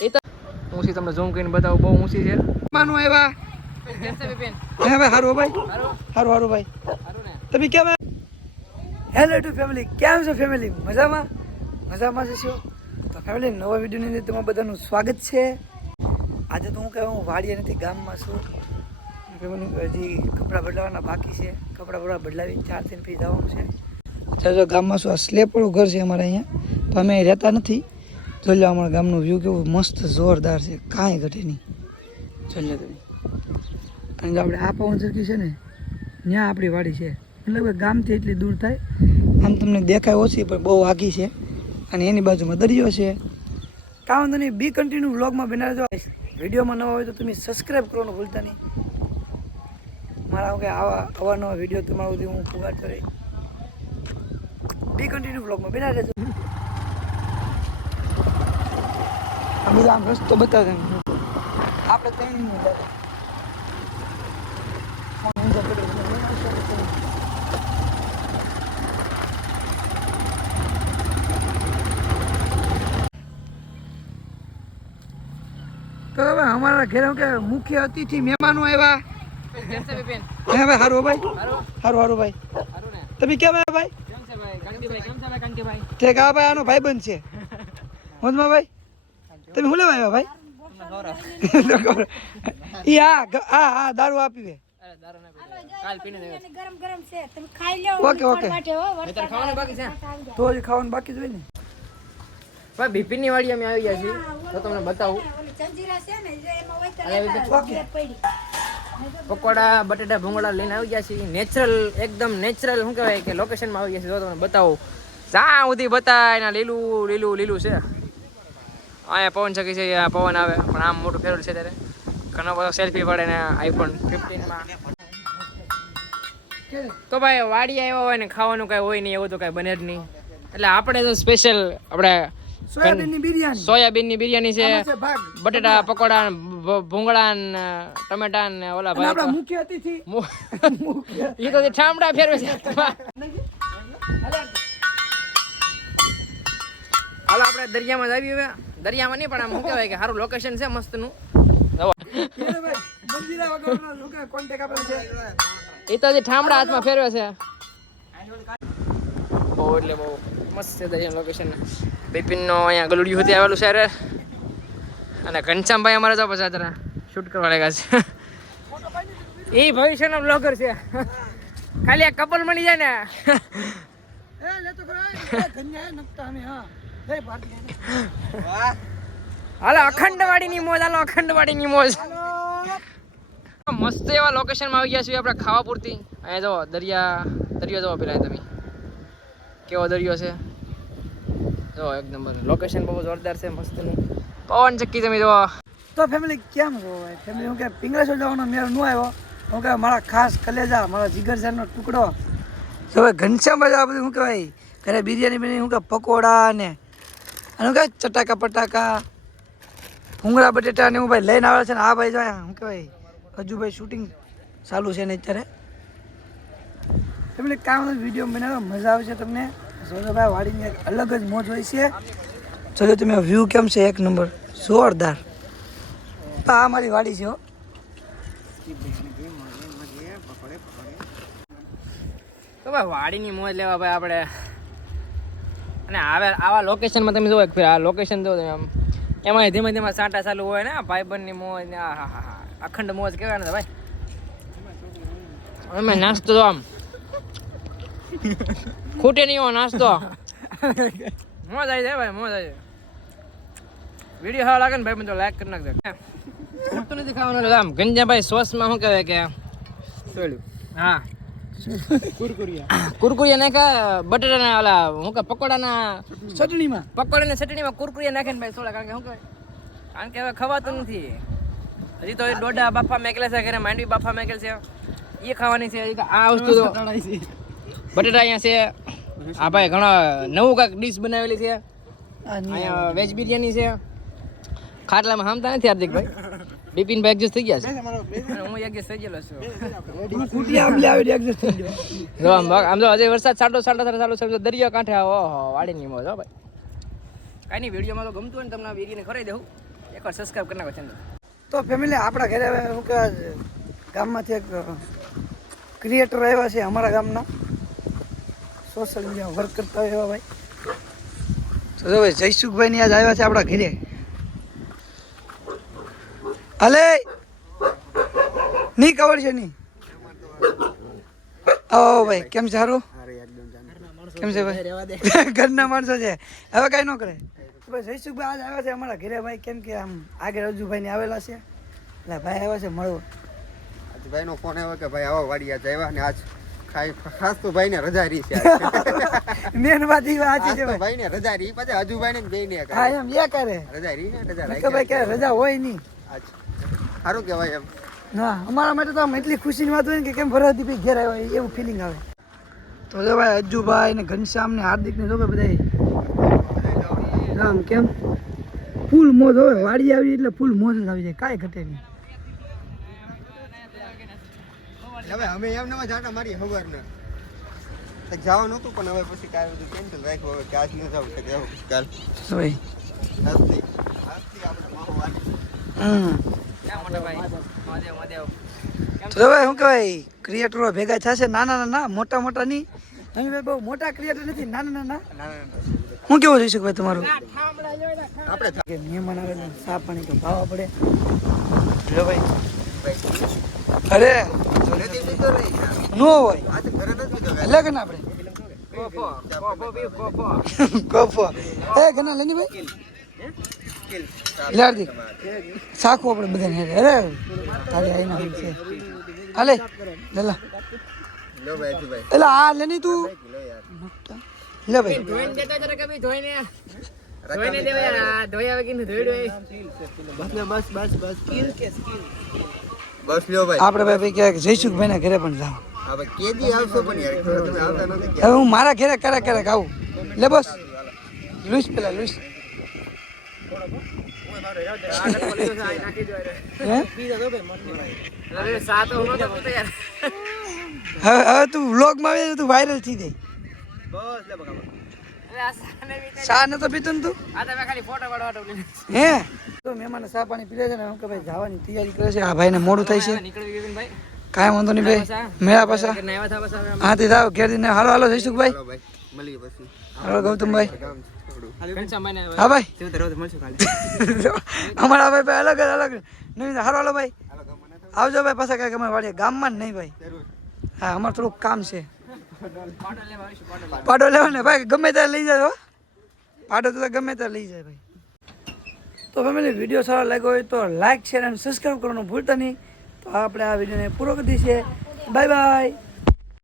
એ તો ઊંચી તમને ઝૂમ કરીને બતાવું બહુ ઊંચી છે. માનું આવ્યા. છે હે ભાઈ. હારું? ભાઈ હારું હારું ભાઈ તમે કેમ હેલો ટુ ફેમિલી કેમ છો ફેમિલી મજામાં? મજામાં જશો તો ફેમિલી નવા વિડીયોની અંદર તમારું બધાનું સ્વાગત છે. આજે તો હું કહેવાય હું વાડીએ નથી ગામમાં છું. ફેમિલી હજી કપડાં બદલાવાના બાકી છે. કપડાં બપડા બદલાવી ચાર દિન પછી જવાનું છે. જો ગામમાં શું આ સ્લેપવાળું ઘર છે અમારે અહીંયા? તો અમે રહેતા નથી. જોઈ લો અમારા ગામનું વ્યૂ કેવું મસ્ત જોરદાર છે. કાંઈ ઘટે નહીં. જોઈ લો તમે. કારણ કે આપણે આ પવન સરકી છે ને ત્યાં આપણી વાડી છે. મતલબ ગામથી એટલી દૂર થાય. આમ તમને દેખાય ઓછી, પણ બહુ આગી છે. અને એની બાજુમાં દરિયો છે. કાં વાંધો નહીં બી કન્ટિન્યુ વ્લોગમાં બનાવજો વિડીયોમાં નવા હોય તો તમે સબસ્ક્રાઈબ કરવાનું ભૂલતા નહીં. મારા કે આવા અવારનવા વીડિયો તમારા સુધી હું પુગાડતો રહી. બી કન્ટિન્યુ વ્લોગમાં બનાવી રહેજો આ બધા આમ રસ્તો બતાવે આપણે ત્રણ તો હવે અમારા ઘરે કે મુખ્ય અતિથિ મહેમાનો આવ્યા? હે ભાઈ? હારું ભાઈ? હારું હારું ભાઈ. તમે કેમ આવ્યા ભાઈ? ઠીક આ ભાઈ? આનો ભાઈ? બંધ છે. મોજમાં ભાઈ? તમે શું લેવા આવ્યા ભાઈ? ઈ હા હા હા દારૂ આપી દે. અરે દારૂ ના પીધો. કાલ પીને દેવો છે. ગરમ ગરમ છે. તમે ખાઈ લો ઓકે, ઓકે. માટે હો નહીંતર ખાવાનું બાકી તો જ ખાવાનું બાકી જોઈએ ને. ભાઈ બિપિનની વાડી અમે આવી ગયા છીએ. તો તમને બતાવું. છે પકોડા બટેટા ભૂંગળા લઈને આવી ગયા છીએ. નેચરલ એકદમ નેચરલ શું કહેવાય કે લોકેશનમાં આવી ગયા છીએ. તો તમને બતાવું. જ્યાં સુધી બતાય ના લીલું લીલું લીલું છે. અહીંયા પવન ચકી છે અહીંયા પવન આવે. પણ આમ મોટું ફેરવેલ છે ત્યારે. ઘણો બધો સેલ્ફી પડે ને આઈફોન ફિફ્ટીનમાં તો ભાઈ વાડી આવ્યો હોય ને ખાવાનું કાંઈ હોય નહીં એવું તો કાંઈ બને જ નહીં. એટલે આપણે તો સ્પેશિયલ આપણે સોયાબીનની બિરયાની. બિરયાની છે બટેટા પકોડા ભૂંગળા ને ટમેટા ને ઓલા ભાઈ મુખ્ય અતિથિ. એ તો ઠામડા ફેરવે છે. હાલો આપણે દરિયામાં જ આવી હવે. દરિયામાં નહીં, પણ આમ શું કહેવાય કે સારું લોકેશન છે મસ્તનું. એ તો હજી ઠામડા હાથમાં ફેરવે છે. બહુ એટલે બહુ મસ્ત છે દરિયા લોકેશન બિપિનનો અહીંયા ગલુડિયું હતી આવેલું શહેર અને ઘનશ્યામભાઈ અમારે જો પછી અત્યારે શૂટ કરવા લાગ્યા છે. એ ભવિષ્યનો બ્લોગર છે. ખાલી આ કપલ મળી જાય ને. એ અખંડવાડી ની ભારતીય હાલો, અખંડવાડીની ની હાલો મોજ. મસ્ત એવા લોકેશનમાં આવી ગયા છીએ આપણે ખાવા પૂરતી અહીંયા જો દરિયા, દરિયો જોવો પેલા તમે. કેવો દરિયો છે? જો એક નંબર. લોકેશન બહુ જોરદાર છે, મસ્તનું. પવન ચક્કી તમે જુઓ. તો ફેમિલી કેમ છો ભાઈ? ફેમિલી હું કે પિંગળેશ્વર જવાનો મેળ ન આવ્યો. હું કે મારા ખાસ કલેજા, મારા જીગર જીગરજાનનો ટુકડો. તો ભાઈ ઘનશ્યામ બધું શું કહેવાય? ઘરે બિરયાની બની શું કે પકોડા ને અને કાંઈ ચટાકા પટાકા, ભૂંગળા, બટેટા ને એવું ભાઈ લઈને આવે છે ને આ ભાઈ જો શું કહેવાય હજુ ભાઈ શૂટિંગ ચાલુ છે ને અત્યારે. તમને કામ વીડિયો બનાવ્યો મજા આવશે તમને. ભાઈ વાડીની એક અલગ જ મોજ હોય છે. જોજો તમે વ્યૂ કેમ છે? એક નંબર જોરદાર. આ મારી વાડી છે હો. તો ભાઈ વાડીની મોજ લેવા ભાઈ આપણે. અને આવે આવા લોકેશનમાં તમે જોવો ફેર આ લોકેશન જો તમે આમ. એમાં ધીમે ધીમે સાંટા ચાલુ હોય ને ભાઈબંધની મોજ ને આ હા હા હા. અખંડ મોજ કહેવાય ને ભાઈ. અમે નાસ્તો તો આમ. ખૂટે નહીં હોય નાસ્તો. મોજ આવી જાય ભાઈ મોજ આવી જાય. વીડિયો સારો લાગે ને ભાઈ મને લાઈક કરી નાખજો. ખૂટતું નથી ખાવાનું આમ. ગંજાભાઈ સોસમાં શું કહેવાય કે? હા. કુરકુરિયા. નાખા બટાટાના ઓલા હું કે પકોડાના ચટણીમાં. પકોડાની ચટણીમાં કુરકુરિયા નાખે ને ભાઈ થોડા કારણ કે શું કહેવાય કારણ કે હવે ખવાતું નથી. હજી તો એ ડોડા બાફા મેકેલા છે ઘરે માંડવી બાફા મેકેલ છે. એ ખાવાની છે આ વસ્તુ તો બટેટા અહીંયા છે. આ ભાઈ ઘણા નવું કાંઈક ડીશ બનાવેલી છે. અહીંયા વેજ બિરયાની છે. ખાટલામાં હામતા નથી હાર્દિકભાઈ. બિપિનભાઈ એડજસ્ટ થઈ ગયા છે. અને હું એડજસ્ટ થઈ ગયેલો છું. હું કુટિયા આમ લાવી એડજસ્ટ થઈ ગયો. જો આમ આમ જો હજી વરસાદ સાડો સાડો સાડો સાડો સાડો દરિયા કાંઠે ઓહો વાડીની મોજ હો ભાઈ. કાંઈ નહીં વિડીયોમાં તો ગમતું હોય ને તમને વિડીયોને કરી દઉં. એકવાર સબસ્ક્રાઇબ કરી નાખો ચેનલ તો ફેમિલી આપણા ઘરે શું કહેવાય ગામમાંથી એક ક્રિએટર આવ્યા છે અમારા ગામના. સોશિયલ મીડિયા વર્ક કરતા હોય એવા ભાઈ. તો ભાઈ જયસુખભાઈ ની આજ આવ્યા છે આપણા ઘરે. હલે ની ખબર છે ની આવો ભાઈ કેમ સારું? કેમ છે ભાઈ? ઘરના માણસો છે. હવે કઈ ન કરે. ભાઈ જયસુખભાઈ આજ આવ્યા છે અમારા ઘરે. ભાઈ કેમ કે આમ આગળ રજુભાઈ ને આવેલા છે. એટલે ભાઈ આવ્યા છે મળવો. ભાઈ નો ફોન આવ્યો કે ભાઈ આવો વાડી આજ આવ્યા ને આજ ખાઈ ખાસ તો ભાઈ ને રજા રહી છે. મેન વાત એ વાત છે ભાઈ. ને રજા રહી પછી હજુ ભાઈ ને બે ને હા એમ એ કરે. રજા રહી ને રજા કે ભાઈ કે રજા હોય નહીં. આજ સારું કહેવાય એમ. ના અમારા માટે તો આમ એટલી ખુશીની વાત હોય ને કે કેમ ફરવાથી ભાઈ ઘેર આવ્યો એવું ફિલિંગ આવે. તો જો ભાઈ અજ્જુભાઈ ને ઘનશ્યામ ને હાર્દિક ને જો ભાઈ બધા રામ કેમ? ફૂલ મોજ હોય વાડી આવી એટલે ફૂલ મોજ જ આવી જાય કાંઈ ઘટે નહીં. હવે અમે એમ નવા જાટા મારી ખબર ને જવાનું હતું પણ હવે પછી કાલ બધું કેન્સલ રાખ્યું હવે આજ ન જાવ શકે એવું કાલ. ભાઈ. આજથી આજથી આપણે માહો વાડી હમ. તો ભાઈ શું કહેવાય? ક્રિએટરો ભેગા થશે નાના નાના મોટા મોટા નહીં ભાઈ બહુ મોટા ક્રિએટર નથી નાના નાના. હું કેવું જોઈ શકું તમારું આપણે મહેમાન આવે ને પાણી તો ભાવવા પડે લો ભાઈ. અરે નો હોય. લગન આપણે? કોફો કોફો કોફો એ ઘણા લેની ભાઈ. લાડજી સાખું આપણે બધાને હેરે અરે તારી આઈના હોય છે. હાલે લેલા લો ભાઈ એલા આ લેની તું. લે ભાઈ. ધોઈને દેતા જરા કભી ધોઈને ધોઈને દેવા યાર કે બસ બસ લ્યો ભાઈ. આપણે ભાઈ જયસુખભાઈ ના ઘરે પણ જાવ હવે કેદી આવશો પણ યાર. તમે આવતા નથી હવે હું મારા ઘરે ક્યારેક ક્યારેક આવું. લે બસ. લુઈસ પેલા લુઈસ. હવે તું વ્લોગમાં આવે તું વાયરલ થઈ જાય. બસ તો પીતો તું? હે? તો મહેમાન સા પાણી પીલે છે ને હું કે ભાઈ જવાની તૈયારી કરે છે. આ ભાઈને મોડું થાય છે. કાંઈ વાંધો નહીં ભાઈ. મેળા પાછા. હા તે જાવ ઘેર હાલો હાલો જઈશું ભાઈ ચાલો ભાઈ હા ભાઈ. અમારા ભાઈ ભાઈ અલગ જ અલગ. નહીં હારો હાલો ભાઈ. આવજો ભાઈ પાછા કાંઈક અમારે વાડીએ. ગામમાં જ નહીં ભાઈ. હા અમારે થોડુંક કામ છે. પાડો લેવા ને ભાઈ ગમે ત્યારે લઈ જાય હો. પાડો તો ગમે ત્યારે લઈ જાય ભાઈ. તો ફેમિલી વીડિયો સારો લાગ્યો હોય તો લાઈક શેર અને સબસ્ક્રાઈબ કરવાનું ભૂલતા નહીં. તો આપણે આ વિડીયોને પૂરો કરી દઈએ બાય બાય